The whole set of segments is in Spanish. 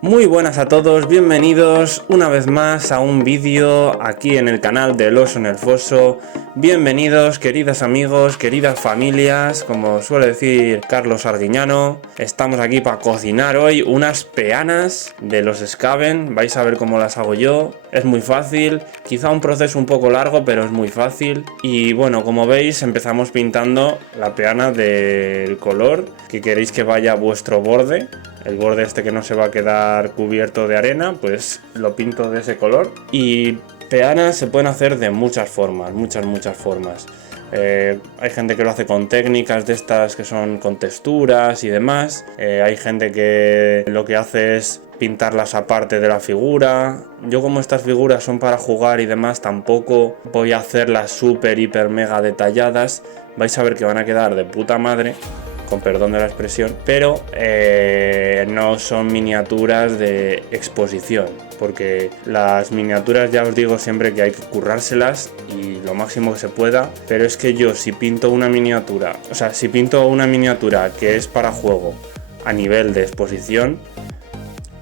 Muy buenas a todos, bienvenidos una vez más a un vídeo aquí en el canal del Oso en el Foso. Bienvenidos queridos amigos, queridas familias, como suele decir Carlos Arguiñano. Estamos aquí para cocinar hoy unas peanas de los Skaven, vais a ver cómo las hago yo. Es muy fácil, quizá un proceso un poco largo, pero es muy fácil. Y bueno, como veis empezamos pintando la peana del color que queréis que vaya a vuestro borde. El borde este que no se va a quedar cubierto de arena, pues lo pinto de ese color. Y peanas se pueden hacer de muchas formas, muchas formas. Hay gente que lo hace con técnicas de estas que son con texturas y demás. Hay gente que lo que hace es pintarlas aparte de la figura. Yo, como estas figuras son para jugar y demás, tampoco voy a hacerlas súper hiper mega detalladas. Vais a ver que van a quedar de puta madre, con perdón de la expresión, pero no son miniaturas de exposición, porque las miniaturas, ya os digo siempre que hay que currárselas y lo máximo que se pueda, pero es que yo si pinto una miniatura, si pinto una miniatura que es para juego a nivel de exposición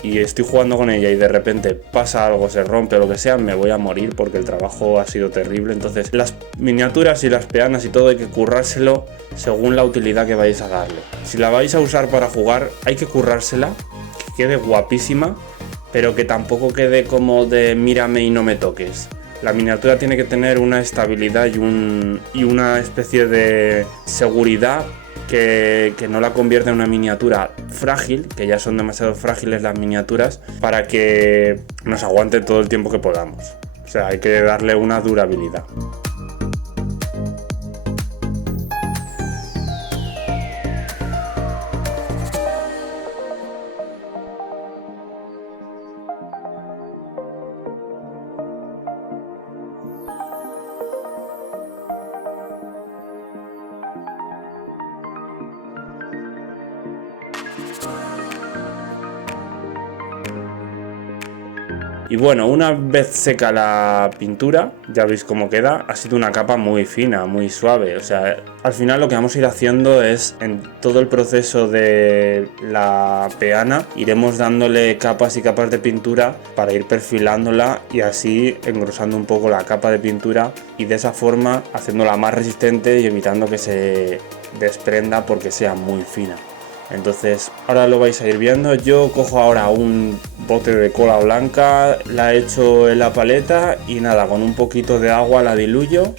y estoy jugando con ella y de repente pasa algo, se rompe o lo que sea, me voy a morir porque el trabajo ha sido terrible. Entonces las miniaturas y las peanas y todo hay que currárselo según la utilidad que vais a darle. Si la vais a usar para jugar, hay que currársela, que quede guapísima, pero que tampoco quede como de mírame y no me toques. La miniatura tiene que tener una estabilidad y una especie de seguridad que no la convierta en una miniatura frágil, que ya son demasiado frágiles las miniaturas, para que nos aguante todo el tiempo que podamos. O sea, hay que darle una durabilidad. Y bueno, una vez seca la pintura, ya veis cómo queda. Ha sido una capa muy fina, muy suave. O sea, al final lo que vamos a ir haciendo es, en todo el proceso de la peana, iremos dándole capas y capas de pintura para ir perfilándola y así engrosando un poco la capa de pintura y de esa forma haciéndola más resistente y evitando que se desprenda porque sea muy fina. Entonces ahora lo vais a ir viendo. Yo cojo ahora un bote de cola blanca, la echo en la paleta y nada, con un poquito de agua la diluyo.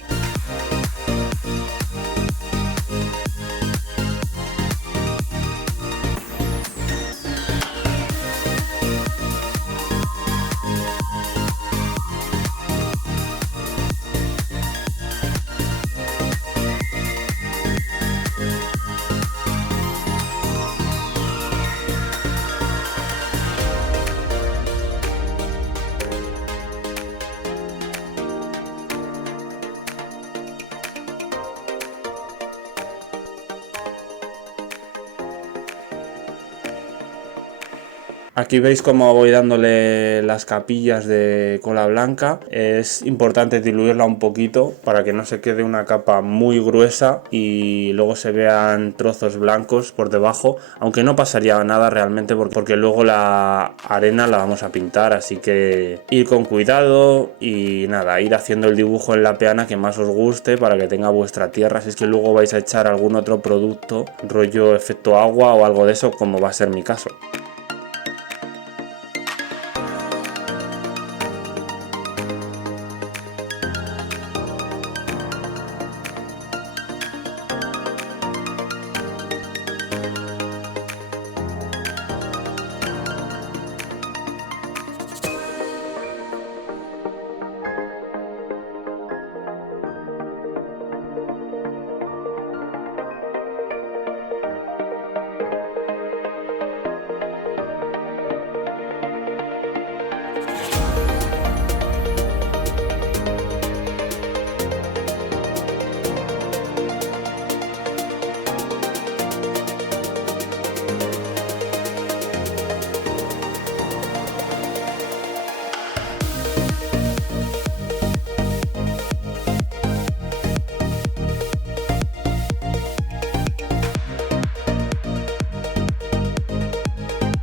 Aquí veis cómo voy dándole las capillas de cola blanca. Es importante diluirla un poquito para que no se quede una capa muy gruesa y luego se vean trozos blancos por debajo, aunque no pasaría nada realmente porque luego la arena la vamos a pintar, así que ir con cuidado y nada, ir haciendo el dibujo en la peana que más os guste para que tenga vuestra tierra. Si es que luego vais a echar algún otro producto, rollo efecto agua o algo de eso, como va a ser mi caso.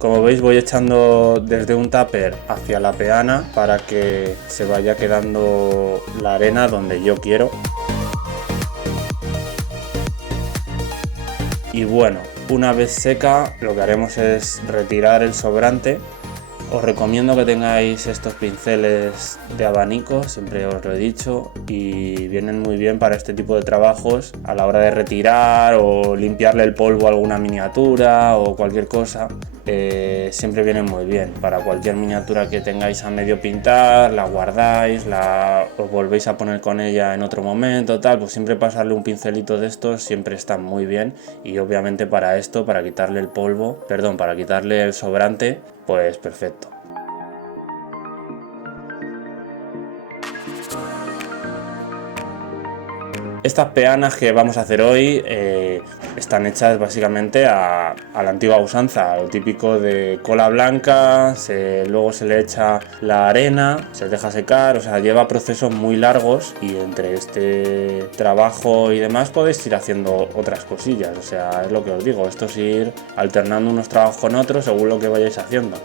Como veis voy echando desde un tupper hacia la peana para que se vaya quedando la arena donde yo quiero. Y bueno, una vez seca lo que haremos es retirar el sobrante. Os recomiendo que tengáis estos pinceles de abanico, siempre os lo he dicho, y vienen muy bien para este tipo de trabajos a la hora de retirar o limpiarle el polvo a alguna miniatura o cualquier cosa. Siempre vienen muy bien para cualquier miniatura que tengáis a medio pintar, la guardáis, os volvéis a poner con ella en otro momento, tal, pues siempre pasarle un pincelito de estos siempre está muy bien. Y obviamente para esto, para quitarle el polvo, perdón, para quitarle el sobrante, pues perfecto. Estas peanas que vamos a hacer hoy están hechas básicamente a la antigua usanza, lo típico de cola blanca, luego se le echa la arena, se deja secar, o sea, lleva procesos muy largos y entre este trabajo y demás podéis ir haciendo otras cosillas, o sea, es lo que os digo, esto es ir alternando unos trabajos con otros según lo que vayáis haciendo.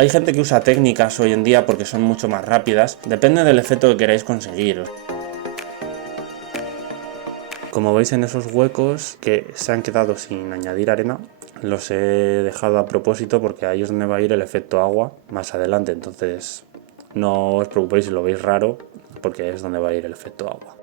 Hay gente que usa técnicas hoy en día porque son mucho más rápidas, depende del efecto que queráis conseguir. Como veis en esos huecos que se han quedado sin añadir arena, los he dejado a propósito porque ahí es donde va a ir el efecto agua más adelante, entonces no os preocupéis si lo veis raro porque es donde va a ir el efecto agua.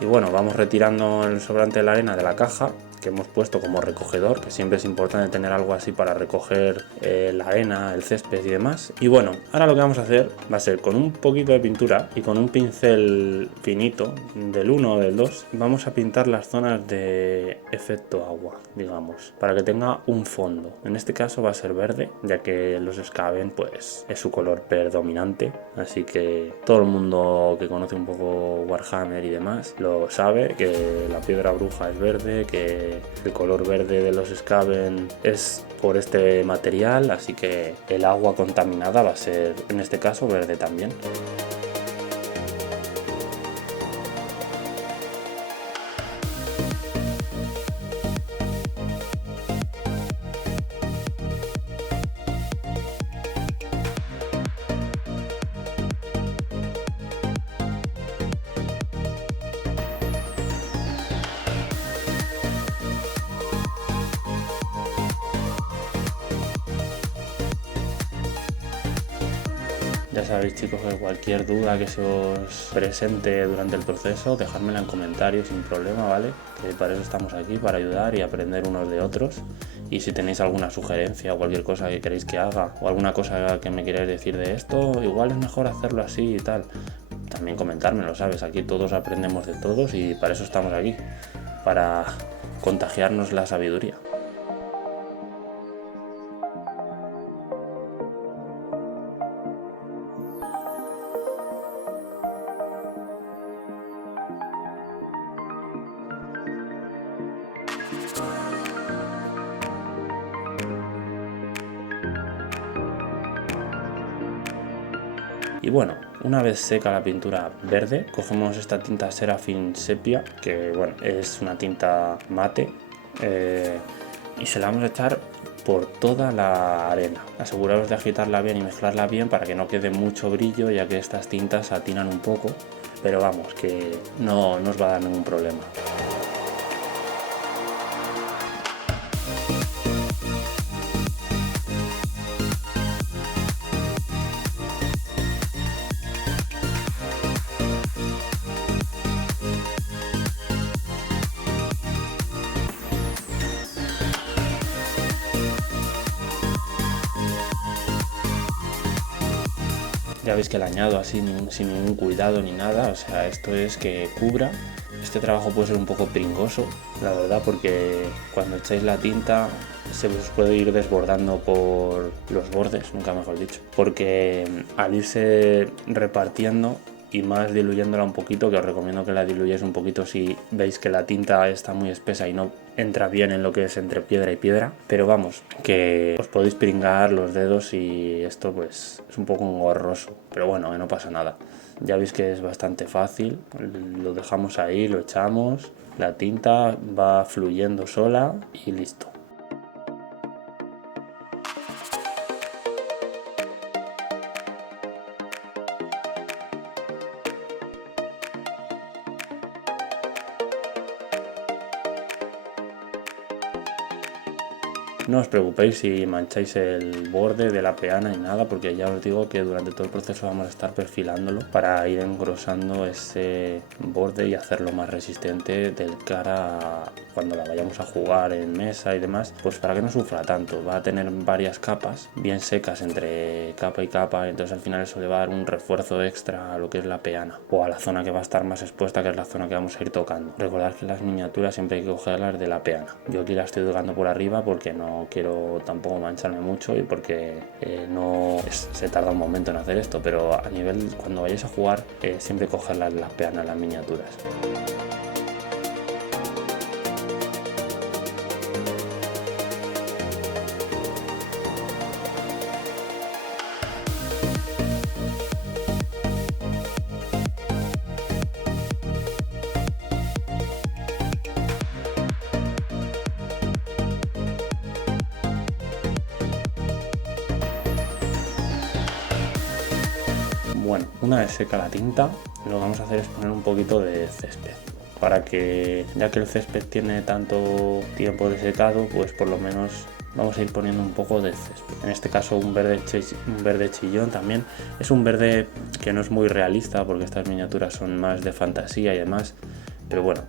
Y bueno, vamos retirando el sobrante de la arena de la caja que hemos puesto como recogedor, que siempre es importante tener algo así para recoger la arena, el césped y demás. Y bueno, ahora lo que vamos a hacer va a ser con un poquito de pintura y con un pincel finito del 1 o del 2 vamos a pintar las zonas de efecto agua, digamos, para que tenga un fondo. En este caso va a ser verde, ya que los Skaven pues es su color predominante, así que todo el mundo que conoce un poco Warhammer y demás lo sabe, que la piedra bruja es verde, que el color verde de los Skaven es por este material, así que el agua contaminada va a ser en este caso verde también. Ya sabéis, chicos, que cualquier duda que se os presente durante el proceso, dejádmela en comentarios sin problema, ¿vale? Que para eso estamos aquí, para ayudar y aprender unos de otros. Y si tenéis alguna sugerencia o cualquier cosa que queréis que haga o alguna cosa que me queráis decir de esto, igual es mejor hacerlo así y tal, también comentármelo, ¿sabes? Aquí todos aprendemos de todos y para eso estamos aquí, para contagiarnos la sabiduría. Y bueno, una vez seca la pintura verde, cogemos esta tinta Seraphim Sepia, que bueno, es una tinta mate, y se la vamos a echar por toda la arena. Aseguraos de agitarla bien y mezclarla bien para que no quede mucho brillo, ya que estas tintas atinan un poco, pero vamos, que no os va a dar ningún problema. Ya veis que la añado así sin ningún cuidado ni nada, o sea, esto es que cubra. Este trabajo puede ser un poco pringoso, la verdad, porque cuando echáis la tinta se os puede ir desbordando por los bordes, nunca mejor dicho, porque al irse repartiendo y más diluyéndola un poquito, que os recomiendo que la diluyáis un poquito si veis que la tinta está muy espesa y no entra bien en lo que es entre piedra y piedra, pero vamos, que os podéis pringar los dedos y esto pues es un poco engorroso, pero bueno, que no pasa nada. Ya veis que es bastante fácil, lo dejamos ahí, lo echamos, la tinta va fluyendo sola y listo. No os preocupéis si mancháis el borde de la peana ni nada, porque ya os digo que durante todo el proceso vamos a estar perfilándolo para ir engrosando ese borde y hacerlo más resistente del cara a cuando la vayamos a jugar en mesa y demás, pues para que no sufra tanto. Va a tener varias capas bien secas entre capa y capa, entonces al final eso le va a dar un refuerzo extra a lo que es la peana o a la zona que va a estar más expuesta, que es la zona que vamos a ir tocando. Recordad que las miniaturas siempre hay que cogerlas de la peana. Yo aquí la estoy tocando por arriba porque no quiero tampoco mancharme mucho y porque se tarda un momento en hacer esto, pero a nivel cuando vayáis a jugar siempre coger las peanas, las miniaturas. Bueno, una vez seca la tinta, lo que vamos a hacer es poner un poquito de césped, para que, ya que el césped tiene tanto tiempo de secado, pues por lo menos vamos a ir poniendo un poco de césped. En este caso un verde chillón también. Es un verde que no es muy realista porque estas miniaturas son más de fantasía y demás, pero bueno,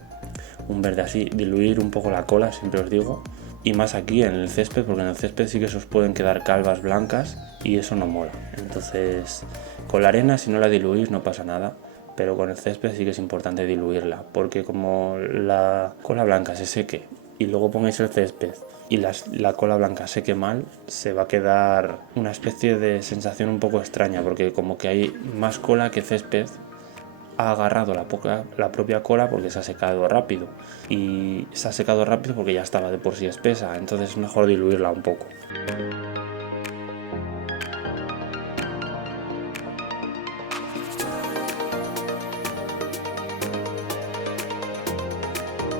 un verde así, diluir un poco la cola, siempre os digo. Y más aquí en el césped, porque en el césped sí que se os pueden quedar calvas blancas y eso no mola. Entonces, con la arena, si no la diluís, no pasa nada, pero con el césped sí que es importante diluirla, porque como la cola blanca se seque y luego pongáis el césped y la cola blanca seque mal, se va a quedar una especie de sensación un poco extraña, porque como que hay más cola que césped. Ha agarrado la propia cola porque se ha secado rápido, y se ha secado rápido porque ya estaba de por sí espesa, entonces es mejor diluirla un poco.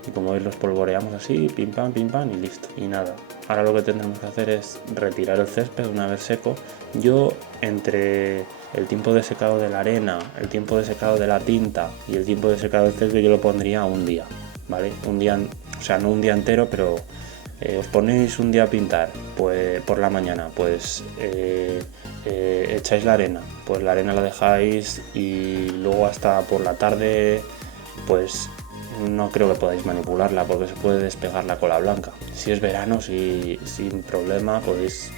Y como veis los polvoreamos así, pim pam y listo. Y nada, ahora lo que tendremos que hacer es retirar el césped una vez seco. Yo entre el tiempo de secado de la arena, el tiempo de secado de la tinta y el tiempo de secado del césped yo lo pondría a un día, ¿vale? Un día, o sea, no un día entero, pero os ponéis un día a pintar, pues por la mañana, pues echáis la arena, pues la arena la dejáis y luego hasta por la tarde, pues no creo que podáis manipularla porque se puede despegar la cola blanca. Si es verano, sin problema podéis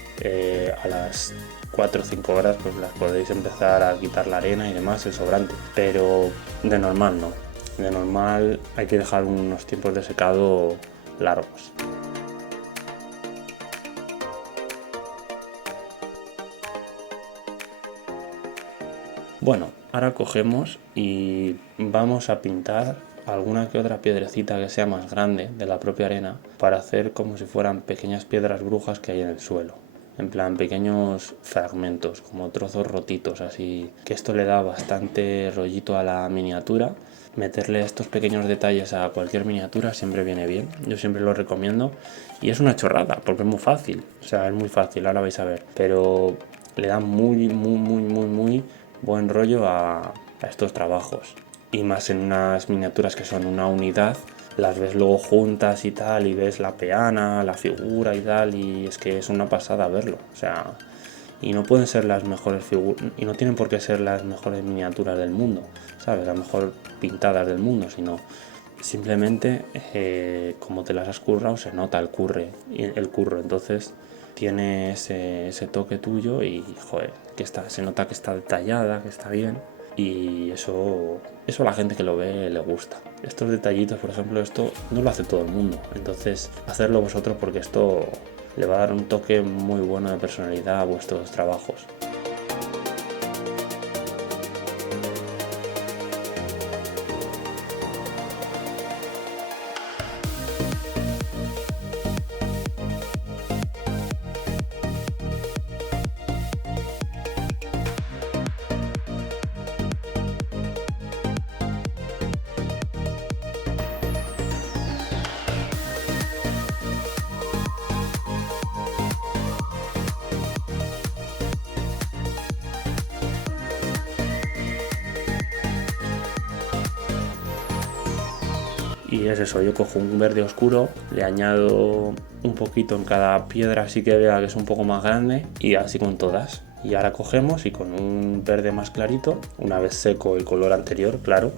a las 4 o 5 horas pues las podéis empezar a quitar la arena y demás, el sobrante, pero de normal no. De normal hay que dejar unos tiempos de secado largos. Bueno, ahora cogemos y vamos a pintar alguna que otra piedrecita que sea más grande de la propia arena para hacer como si fueran pequeñas piedras brujas que hay en el suelo. En plan pequeños fragmentos, como trozos rotitos, así que esto le da bastante rollito a la miniatura. Meterle estos pequeños detalles a cualquier miniatura siempre viene bien, yo siempre lo recomiendo y es una chorrada porque es muy fácil, o sea, es muy fácil, ahora vais a ver, pero le da muy buen rollo a estos trabajos, y más en unas miniaturas que son una unidad, las ves luego juntas y tal, y ves la peana, la figura y tal, y es que es una pasada verlo, o sea, y no pueden ser las mejores figuras, y no tienen por qué ser las mejores miniaturas del mundo, ¿sabes? Las mejor pintadas del mundo, sino simplemente como te las has currado se nota el curro, entonces tiene ese toque tuyo y, joder, se nota que está detallada, que está bien. Y eso a la gente que lo ve le gusta. Estos detallitos, por ejemplo, esto no lo hace todo el mundo. Entonces, hacerlo vosotros porque esto le va a dar un toque muy bueno de personalidad a vuestros trabajos. Y es eso, yo cojo un verde oscuro, le añado un poquito en cada piedra así que vea que es un poco más grande y así con todas. Y ahora cogemos y con un verde más clarito, una vez seco el color anterior, claro,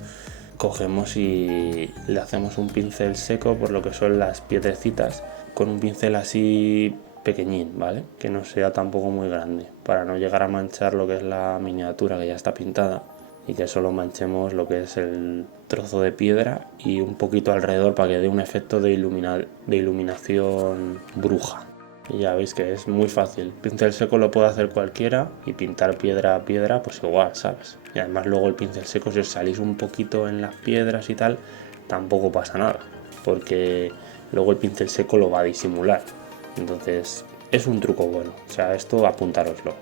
cogemos y le hacemos un pincel seco por lo que son las piedrecitas, con un pincel así pequeñín, ¿vale? Que no sea tampoco muy grande, para no llegar a manchar lo que es la miniatura que ya está pintada y que solo manchemos lo que es el trozo de piedra y un poquito alrededor para que dé un efecto de iluminación bruja. Y ya veis que es muy fácil. Pincel seco lo puede hacer cualquiera y pintar piedra a piedra pues igual, ¿sabes? Y además luego el pincel seco, si os salís un poquito en las piedras y tal, tampoco pasa nada, porque luego el pincel seco lo va a disimular. Entonces es un truco bueno, o sea, esto apuntároslo.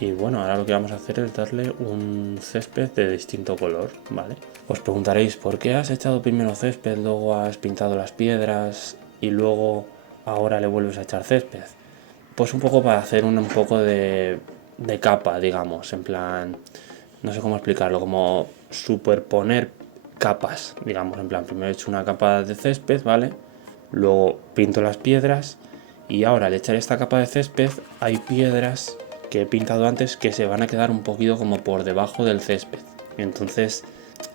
Y bueno, ahora lo que vamos a hacer es darle un césped de distinto color, ¿vale? Os preguntaréis, ¿por qué has echado primero césped, luego has pintado las piedras y luego ahora le vuelves a echar césped? Pues un poco para hacer un poco de capa, digamos, en plan, no sé cómo explicarlo, como superponer capas, digamos, en plan, primero he hecho una capa de césped, ¿vale? Luego pinto las piedras y ahora al echar esta capa de césped hay piedras que he pintado antes que se van a quedar un poquito como por debajo del césped. Entonces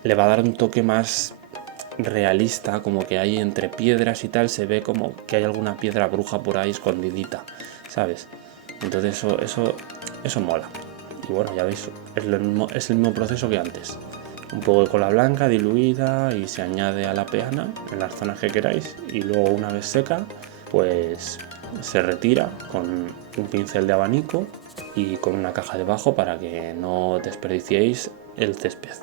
le va a dar un toque más realista, como que hay entre piedras y tal, se ve como que hay alguna piedra bruja por ahí escondidita, ¿sabes? Entonces eso mola. Y bueno, ya veis, es el mismo proceso que antes. Un poco de cola blanca diluida y se añade a la peana en las zonas que queráis y luego una vez seca pues se retira con un pincel de abanico y con una caja debajo para que no desperdiciéis el césped.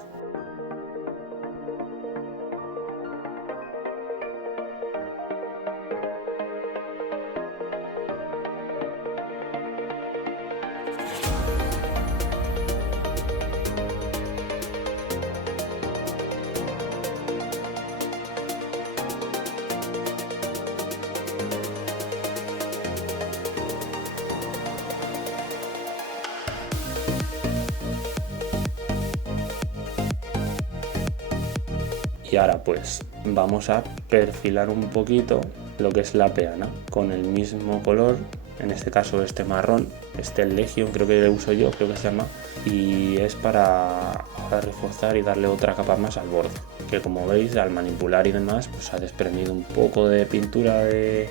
Y ahora pues vamos a perfilar un poquito lo que es la peana con el mismo color, en este caso este marrón, este Legion creo que uso yo, creo que se llama, y es para reforzar y darle otra capa más al borde, que como veis al manipular y demás pues ha desprendido un poco de pintura de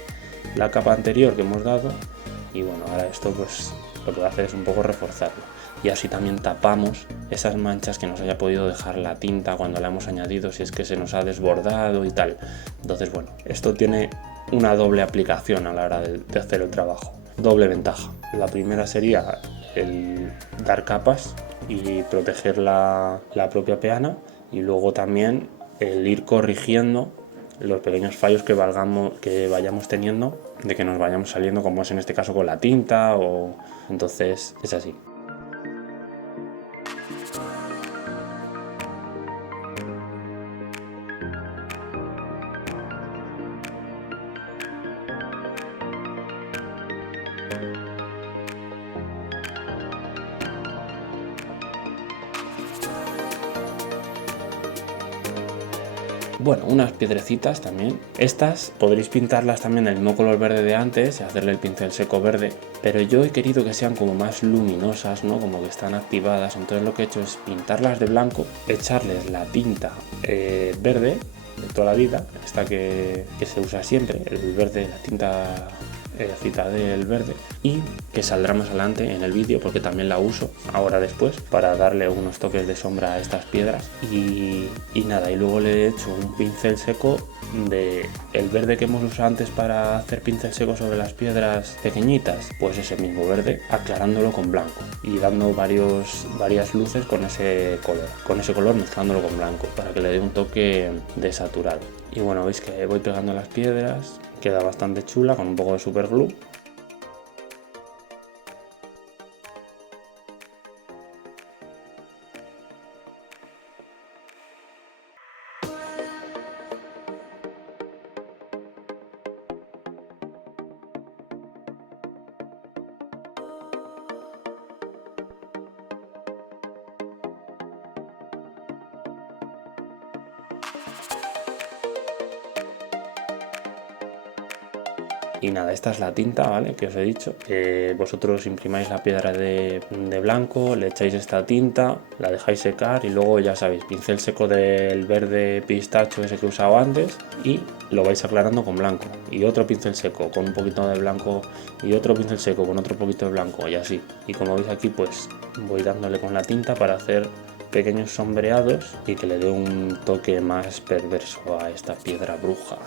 la capa anterior que hemos dado y bueno, ahora esto pues lo que va a hacer es un poco reforzarlo y así también tapamos esas manchas que nos haya podido dejar la tinta cuando la hemos añadido, si es que se nos ha desbordado y tal. Entonces bueno, esto tiene una doble aplicación a la hora de hacer el trabajo, doble ventaja. La primera sería el dar capas y proteger la propia peana y luego también el ir corrigiendo los pequeños fallos que vayamos teniendo de que nos vayamos saliendo, como es en este caso con la tinta, o entonces es así. Bueno, unas piedrecitas también. Estas podréis pintarlas también del mismo color verde de antes y hacerle el pincel seco verde, pero yo he querido que sean como más luminosas, ¿no? Como que están activadas, entonces lo que he hecho es pintarlas de blanco, echarles la tinta verde de toda la vida, esta que se usa siempre, el verde, la tinta Citadel verde, y que saldrá más adelante en el vídeo porque también la uso ahora después para darle unos toques de sombra a estas piedras y nada, y luego le he hecho un pincel seco de el verde que hemos usado antes para hacer pincel seco sobre las piedras pequeñitas, pues ese mismo verde aclarándolo con blanco y dando varias luces con ese color mezclándolo con blanco para que le dé un toque desaturado. Y bueno, veis que voy pegando las piedras, queda bastante chula con un poco de super glue. Y nada, esta es la tinta, ¿vale? Que os he dicho. Vosotros imprimáis la piedra de blanco, le echáis esta tinta, la dejáis secar y luego ya sabéis, pincel seco del verde pistacho ese que he usado antes y lo vais aclarando con blanco. Y otro pincel seco con un poquito de blanco y otro pincel seco con otro poquito de blanco y así. Y como veis aquí, pues voy dándole con la tinta para hacer pequeños sombreados y que le dé un toque más perverso a esta piedra bruja.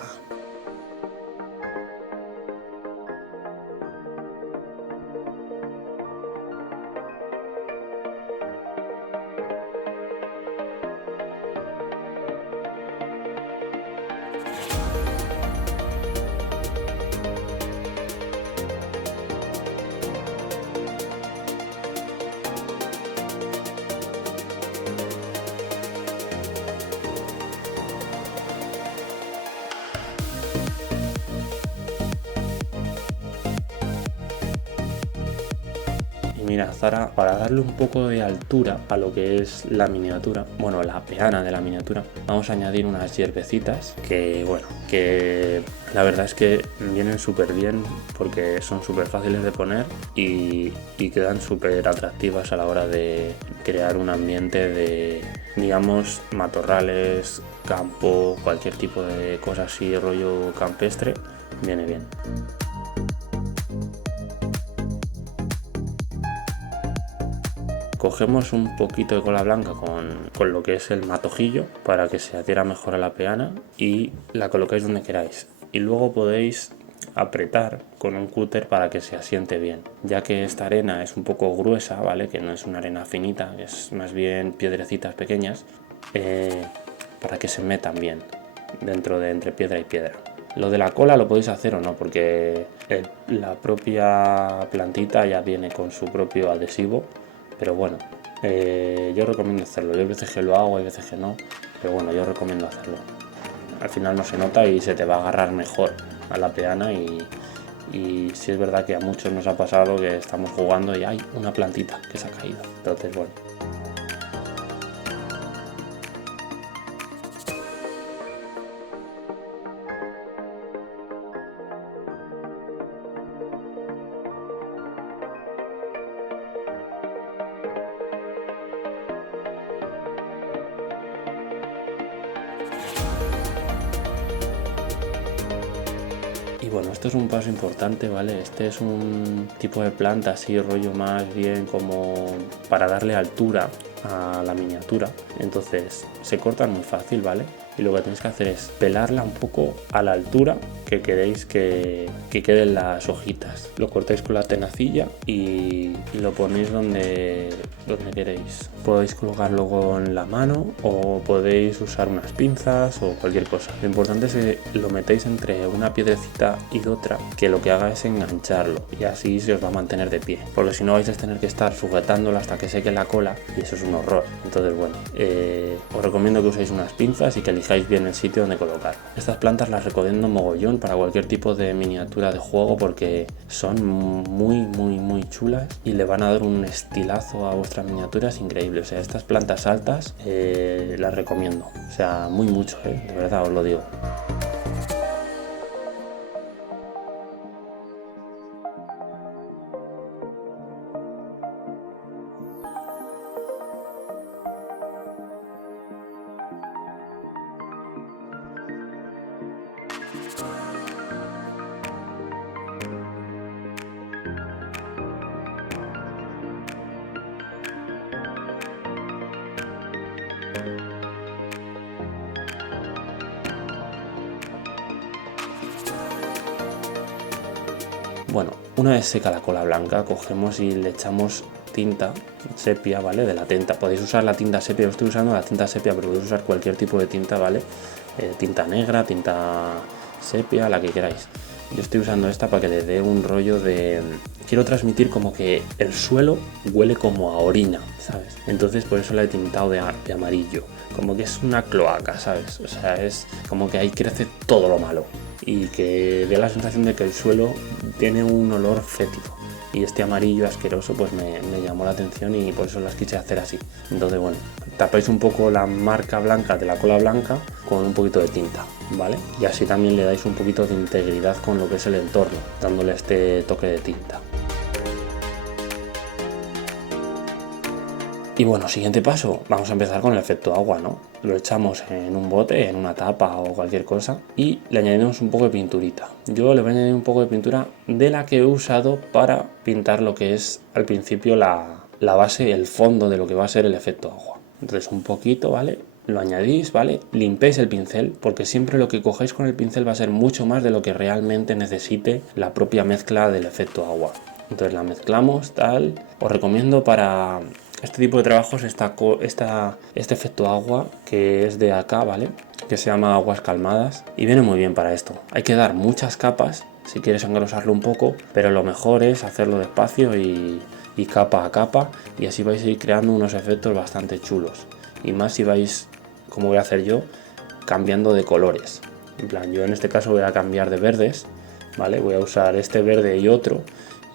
Mira, Zara, para darle un poco de altura a lo que es la miniatura, bueno, la peana de la miniatura, vamos a añadir unas hierbecitas que, bueno, que la verdad es que vienen súper bien porque son súper fáciles de poner y quedan súper atractivas a la hora de crear un ambiente de, digamos, matorrales, campo, cualquier tipo de cosa así, rollo campestre, viene bien. Cogemos un poquito de cola blanca con lo que es el matojillo para que se adhiera mejor a la peana y la colocáis donde queráis. Y luego podéis apretar con un cúter para que se asiente bien, ya que esta arena es un poco gruesa, ¿vale? Que no es una arena finita, es más bien piedrecitas pequeñas, para que se metan bien dentro de entre piedra y piedra. Lo de la cola lo podéis hacer o no, porque la propia plantita ya viene con su propio adhesivo. Pero bueno, yo recomiendo hacerlo. Yo hay veces que lo hago, hay veces que no. Pero bueno, yo recomiendo hacerlo. Al final no se nota y se te va a agarrar mejor a la peana. Y sí es verdad que a muchos nos ha pasado que estamos jugando y hay una plantita que se ha caído. Entonces, bueno. Y bueno, esto es un paso importante, ¿vale? Este es un tipo de planta así, rollo más bien como para darle altura a la miniatura. Entonces se cortan muy fácil, ¿vale? y lo que tenéis que hacer es pelarla un poco a la altura que queréis que queden las hojitas. Lo cortáis con la tenacilla y lo ponéis donde queréis. Podéis colocarlo con la mano o podéis usar unas pinzas o cualquier cosa. Lo importante es que lo metéis entre una piedrecita y otra, que lo que haga es engancharlo y así se os va a mantener de pie, porque si no vais a tener que estar sujetándolo hasta que seque la cola y eso es un horror. Entonces bueno, os recomiendo que uséis unas pinzas y que elijáis bien el sitio donde colocar. Estas plantas las recomiendo mogollón para cualquier tipo de miniatura de juego porque son muy chulas y le van a dar un estilazo a vuestras miniaturas increíble. O sea, estas plantas altas las recomiendo, o sea, mucho, de verdad os lo digo. Bueno, una vez seca la cola blanca, cogemos y le echamos tinta sepia, ¿vale? De la tinta. Podéis usar la tinta sepia, yo estoy usando la tinta sepia, pero podéis usar cualquier tipo de tinta, ¿vale? Tinta negra, tinta sepia, la que queráis. Yo estoy usando esta para que le dé un rollo de... Quiero transmitir como que el suelo huele como a orina, ¿sabes? Entonces por eso la he tintado de amarillo. Como que es una cloaca, ¿sabes? O sea, es como que ahí crece todo lo malo. Y que dé la sensación de que el suelo tiene un olor fétido. Y este amarillo asqueroso pues me llamó la atención y por eso las quise hacer así. Entonces bueno, tapáis un poco la marca blanca de la cola blanca con un poquito de tinta, ¿vale? Y así también le dais un poquito de integridad con lo que es el entorno, dándole este toque de tinta. Y bueno, siguiente paso, vamos a empezar con el efecto agua, ¿no? Lo echamos en un bote, en una tapa o cualquier cosa y le añadimos un poco de pinturita. Yo le voy a añadir un poco de pintura de la que he usado para pintar lo que es al principio la base, el fondo de lo que va a ser el efecto agua. Entonces un poquito, ¿vale? Lo añadís, ¿vale? Limpiáis el pincel porque siempre lo que cogéis con el pincel va a ser mucho más de lo que realmente necesite la propia mezcla del efecto agua. Entonces la mezclamos, tal. Os recomiendo para este tipo de trabajos este efecto agua que es de acá, ¿vale? Que se llama aguas calmadas y viene muy bien para esto. Hay que dar muchas capas si quieres engrosarlo un poco, pero lo mejor es hacerlo despacio y capa a capa y así vais a ir creando unos efectos bastante chulos. Y más si vais, como voy a hacer yo, cambiando de colores. En plan, yo en este caso voy a cambiar de verdes, ¿vale? Voy a usar este verde y otro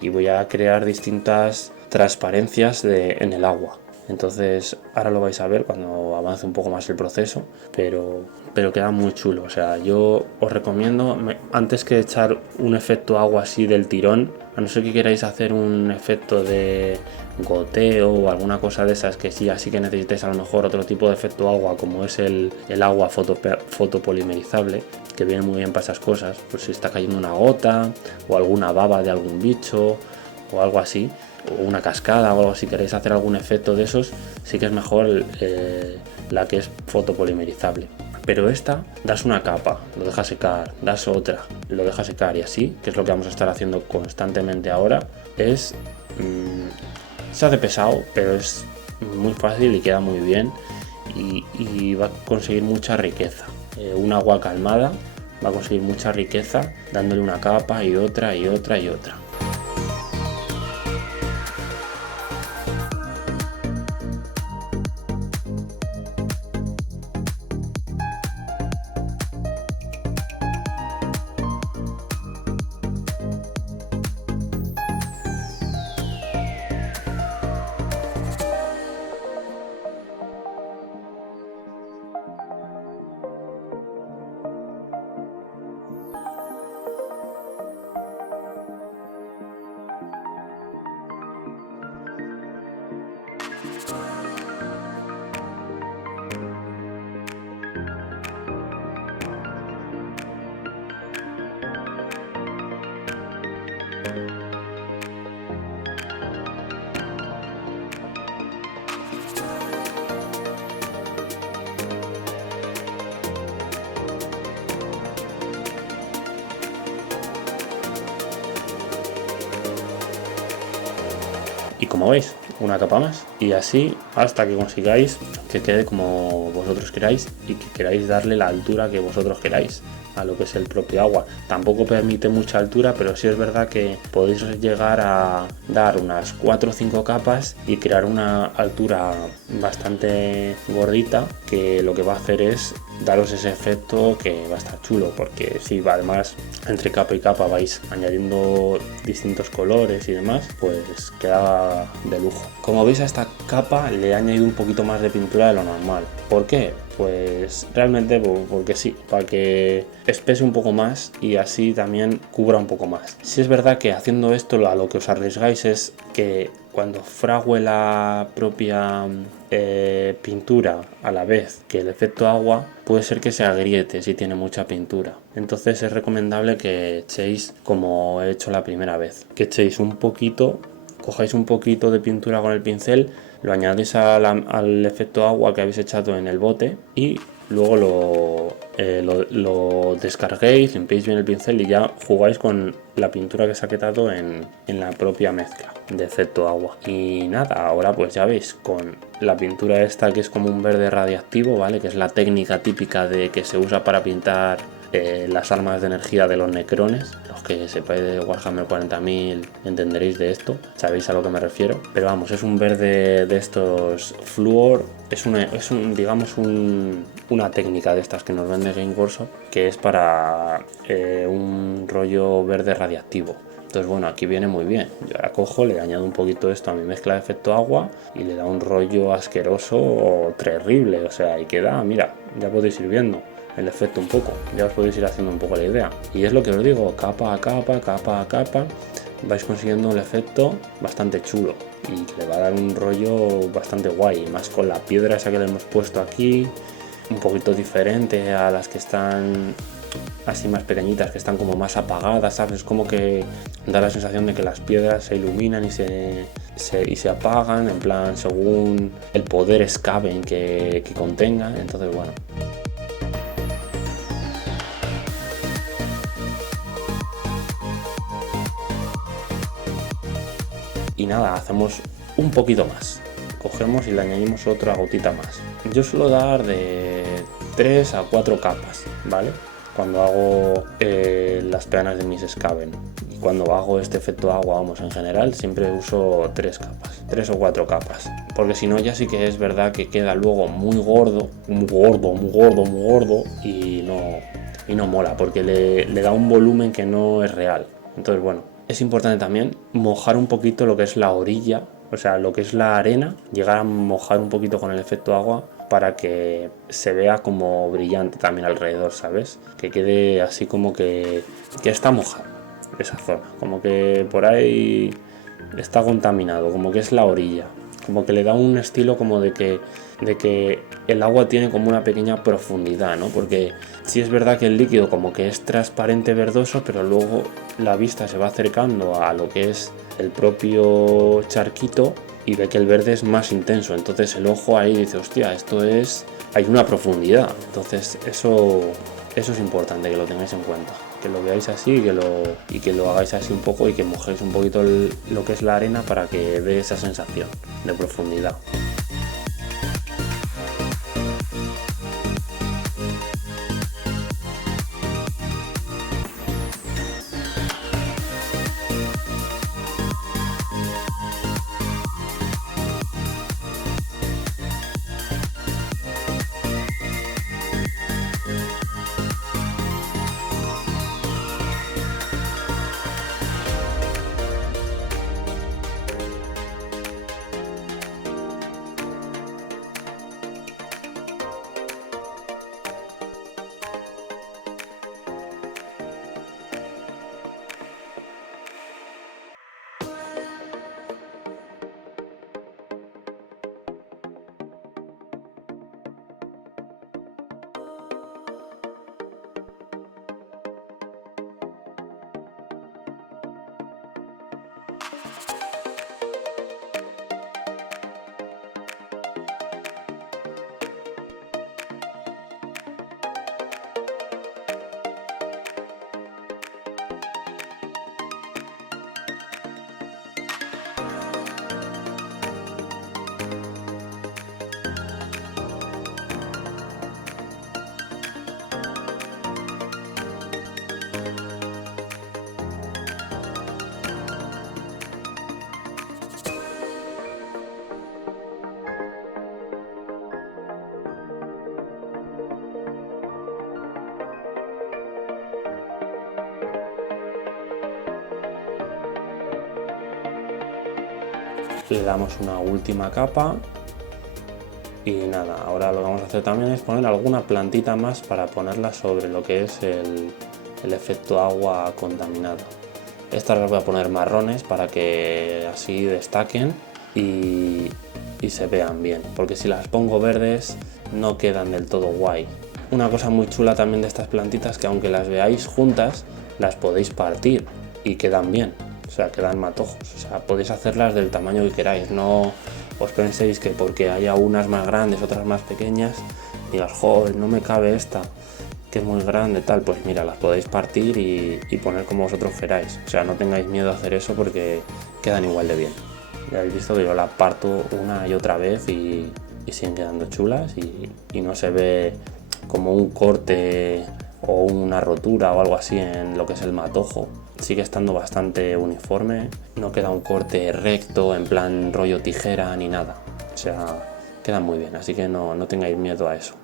y voy a crear distintas transparencias en el agua. Entonces ahora lo vais a ver cuando avance un poco más el proceso, pero queda muy chulo. O sea, yo os recomiendo, antes que echar un efecto agua así del tirón, a no ser que queráis hacer un efecto de goteo o alguna cosa de esas que sí, así que necesitáis a lo mejor otro tipo de efecto agua como es el agua fotopolimerizable, que viene muy bien para esas cosas, pues si está cayendo una gota o alguna baba de algún bicho o algo así, o una cascada o algo, si queréis hacer algún efecto de esos, sí que es mejor la que es fotopolimerizable. Pero esta, das una capa, lo dejas secar, das otra, lo dejas secar y así, que es lo que vamos a estar haciendo constantemente ahora, se hace pesado, pero es muy fácil y queda muy bien y va a conseguir mucha riqueza. Un agua calmada va a conseguir mucha riqueza dándole una capa y otra y otra y otra. como veis, una capa más, y así hasta que consigáis que quede como vosotros queráis y que queráis darle la altura que vosotros queráis a lo que es el propio agua. Tampoco permite mucha altura, pero sí es verdad que podéis llegar a dar unas 4 o 5 capas y crear una altura bastante gordita, que lo que va a hacer es daros ese efecto que va a estar chulo, porque si además entre capa y capa vais añadiendo distintos colores y demás, pues queda de lujo. Como veis, a esta capa le he añadido un poquito más de pintura de lo normal. ¿Por qué? Pues realmente porque sí, para que espese un poco más y así también cubra un poco más. Si es verdad que haciendo esto a lo que os arriesgáis es que cuando frague la propia pintura a la vez que el efecto agua, puede ser que se agriete si tiene mucha pintura. Entonces es recomendable que echéis, como he hecho la primera vez, que echéis un poquito, cojáis un poquito de pintura con el pincel, lo añadís al efecto agua que habéis echado en el bote y luego lo descarguéis, limpiéis bien el pincel y ya jugáis con la pintura que se ha quedado en la propia mezcla de efecto agua. Y nada, ahora pues ya veis, con la pintura esta que es como un verde radiactivo, ¿vale? Que es la técnica típica de que se usa para pintar las armas de energía de los necrones. Los que sepáis de Warhammer 40.000 entenderéis de esto, sabéis a lo que me refiero. Pero vamos, es un verde de estos fluor, digamos una técnica de estas que nos vende Game Workshop, que es para un rollo verde radiactivo. Entonces bueno, aquí viene muy bien. Yo ahora cojo, le añado un poquito esto a mi mezcla de efecto agua y le da un rollo asqueroso o terrible. O sea, y queda, mira, ya podéis ir viendo el efecto un poco, ya os podéis ir haciendo un poco la idea. Y es lo que os digo, capa a capa, capa a capa, vais consiguiendo el efecto bastante chulo y le va a dar un rollo bastante guay, más con la piedra esa que le hemos puesto aquí, un poquito diferente a las que están así más pequeñitas, que están como más apagadas, ¿sabes? Como que da la sensación de que las piedras se iluminan y se apagan, en plan según el poder Skaven que contenga. Entonces bueno, y nada, hacemos un poquito más, cogemos y le añadimos otra gotita más. Yo suelo dar de 3 a 4 capas, ¿vale? Cuando hago las peanas de mis Skaven, y cuando hago este efecto agua, vamos, en general siempre uso 3 capas, 3 o 4 capas, porque si no ya sí que es verdad que queda luego muy gordo y no mola, porque le da un volumen que no es real. Entonces bueno, es importante también mojar un poquito lo que es la orilla, o sea, lo que es la arena, llegar a mojar un poquito con el efecto agua para que se vea como brillante también alrededor, ¿sabes? Que quede así como que está mojado esa zona, como que por ahí está contaminado, como que es la orilla, como que le da un estilo como de que el agua tiene como una pequeña profundidad, ¿no? Porque sí es verdad que el líquido como que es transparente verdoso, pero luego la vista se va acercando a lo que es el propio charquito y ve que el verde es más intenso, entonces el ojo ahí dice, hostia, hay una profundidad. Entonces eso es importante que lo tengáis en cuenta, que lo veáis así y que lo hagáis así un poco y que mojéis un poquito lo que es la arena para que dé esa sensación de profundidad. Le damos una última capa. Y nada, ahora lo que vamos a hacer también es poner alguna plantita más para ponerla sobre lo que es el efecto agua contaminado. Estas las voy a poner marrones para que así destaquen y se vean bien, porque si las pongo verdes no quedan del todo guay. Una cosa muy chula también de estas plantitas, que aunque las veáis juntas, las podéis partir y quedan bien, o sea, quedan matojos. O sea, podéis hacerlas del tamaño que queráis, no os penséis que porque haya unas más grandes, otras más pequeñas, digas, joder, no me cabe esta, que es muy grande, tal. Pues mira, las podéis partir y poner como vosotros queráis. O sea, no tengáis miedo a hacer eso porque quedan igual de bien. Ya habéis visto que yo las parto una y otra vez y siguen quedando chulas y no se ve como un corte o una rotura o algo así en lo que es el matojo. Sigue estando bastante uniforme, no queda un corte recto en plan rollo tijera ni nada. O sea, quedan muy bien, así que no tengáis miedo a eso.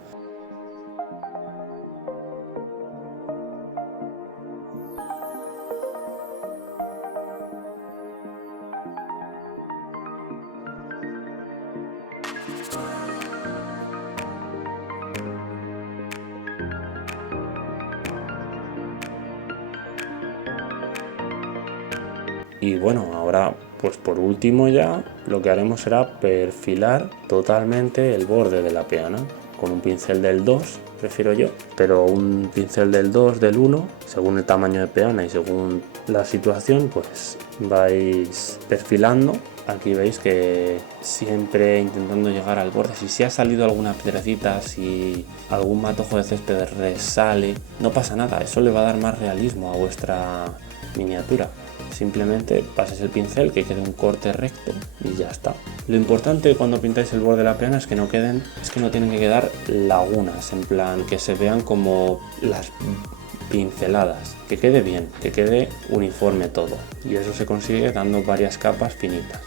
Y bueno, ahora pues por último ya lo que haremos será perfilar totalmente el borde de la peana con un pincel del 2, prefiero yo, pero un pincel del 2, del 1, según el tamaño de peana y según la situación, pues vais perfilando. Aquí veis que siempre intentando llegar al borde. Si se ha salido alguna piedrecita, si algún matojo de césped resale, no pasa nada, eso le va a dar más realismo a vuestra miniatura. Simplemente pases el pincel, que quede un corte recto y ya está. Lo importante cuando pintáis el borde de la peana es que no tienen que quedar lagunas, en plan que se vean como las pinceladas, que quede bien, que quede uniforme todo, y eso se consigue dando varias capas finitas.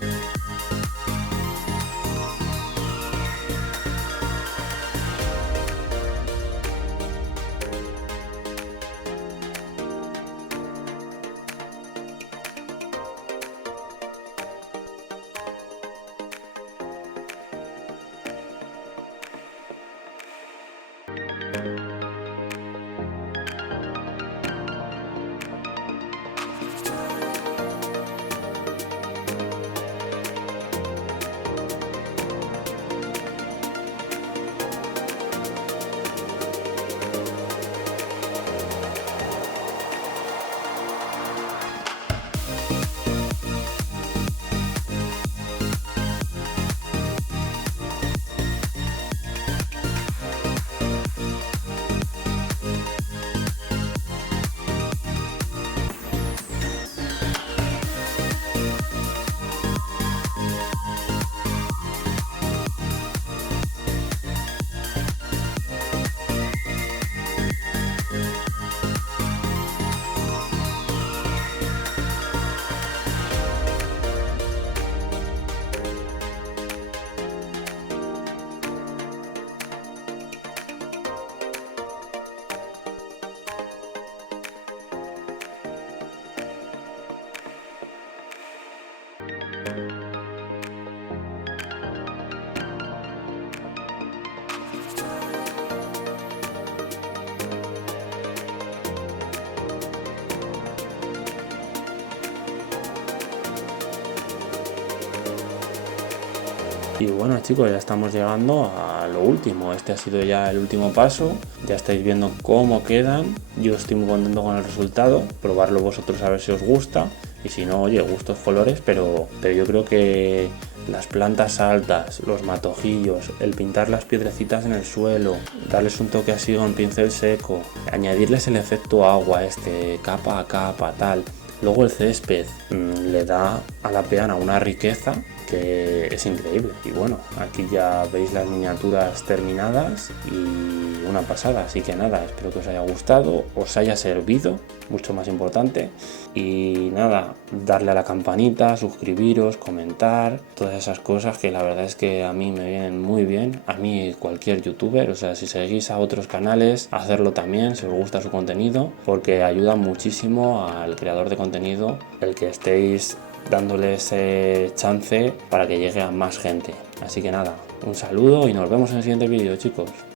Y bueno chicos, ya estamos llegando a lo último. Este ha sido ya el último paso. Ya estáis viendo cómo quedan. Yo estoy muy contento con el resultado. Probarlo vosotros a ver si os gusta. Y si no, oye, gustos colores, pero yo creo que las plantas altas, los matojillos, el pintar las piedrecitas en el suelo, darles un toque así con pincel seco, añadirles el efecto agua, capa a capa, tal. Luego el césped le da a la peana una riqueza que es increíble. Y bueno, aquí ya veis las miniaturas terminadas y una pasada. Así que nada, espero que os haya gustado, os haya servido, mucho más importante. Y nada, darle a la campanita, suscribiros, comentar, todas esas cosas que la verdad es que a mí me vienen muy bien. A mí cualquier youtuber, o sea, si seguís a otros canales, hacerlo también si os gusta su contenido, porque ayuda muchísimo al creador de contenido el que estéis dándole ese chance para que llegue a más gente. Así que nada, un saludo y nos vemos en el siguiente vídeo, chicos.